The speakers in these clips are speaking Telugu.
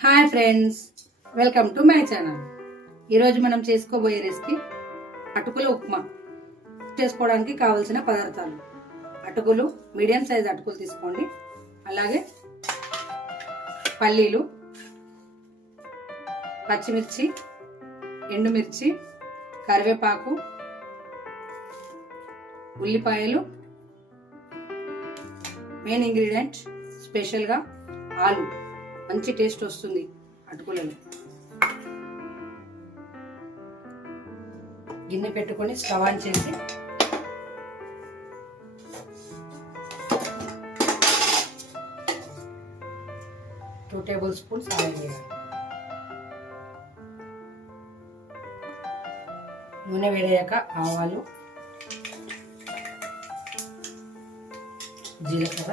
Hi friends welcome to my channel. ఈరోజు మనం చేసుకోబోయే రెసిపీ అటుకుల ఉప్మా. చేసుకోవడానికి కావలసిన పదార్థాలు. అటుకులు మీడియం సైజ్ అటుకులు తీసుకోండి. అలాగే పల్లీలు పచ్చిమిర్చి ఎండుమిర్చి కరివేపాకు ఉల్లిపాయలు. మెయిన్ ఇంగ్రీడియంట్ స్పెషల్గా ఆలు. మంచి టేస్ట్ వస్తుంది అటుకులలో గిన్నె పెట్టుకొని స్టవ్ ఆన్ చేసి టూ టేబుల్ స్పూన్స్ ఆయిల్ వేయాలి. నూనె వేడయ్యాక ఆవాలు జీలకర్ర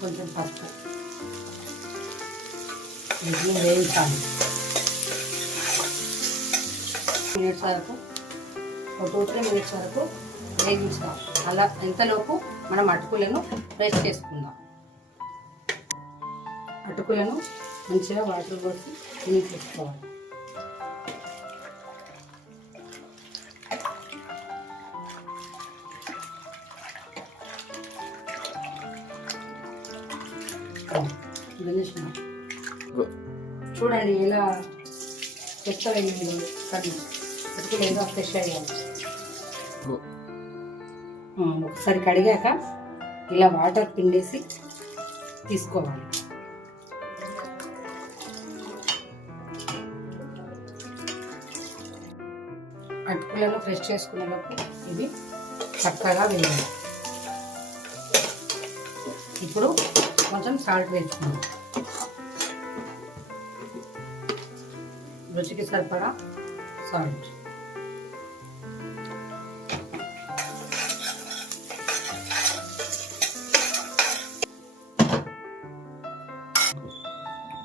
కొంచెం పప్పు వీటిని వేయించాలి మినిట్స్ వరకు ఒక టూ త్రీ మినిట్స్ వరకు వేయించుదాం అలా ఎంతలోపు మనం అటుకులను ఫ్రెష్ చేసుకుందాం. అటుకులను మంచిగా వాటర్ పోసి క్లీన్ చేసుకోవాలి చూడండి ఎలా చెత్త వెళ్ళింది కర్రీ అటుకులు ఏదో ఫ్రెష్ అయ్యాలి ఒకసారి కడిగాక ఇలా వాటర్ పిండేసి తీసుకోవాలి. అటుకులను ఫ్రెష్ చేసుకునేటప్పుడు ఇవి చక్కగా వేయాలి. ఇప్పుడు కొంచెం సాల్ట్ వేసుకుందాం. రుచికి సరిపడా సాల్ట్.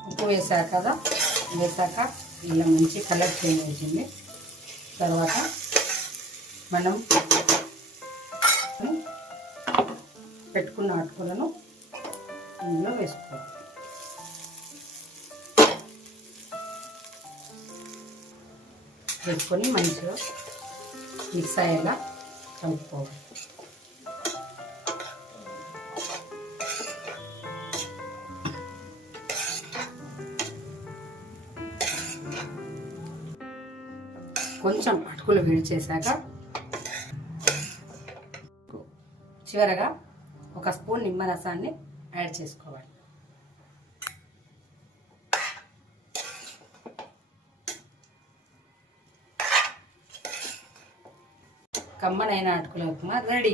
ఉప్పు వేసాక కదా వేసాక ఇలా మంచి కలర్ చేంజ్ అవుతుంది. తర్వాత మనం పెట్టుకున్న అటుకులను ఇందులో వేసుకోవాలి. వేసుకొని మంచిగా మిక్స్ అయ్యేలా కలుపుకోవాలి. కొంచెం అటుకులు వేడి చేశాక చివరగా ఒక స్పూన్ నిమ్మరసాన్ని యాడ్ చేసుకోవాలి. కమ్మనైన అటుకుల ఉప్మా రెడీ.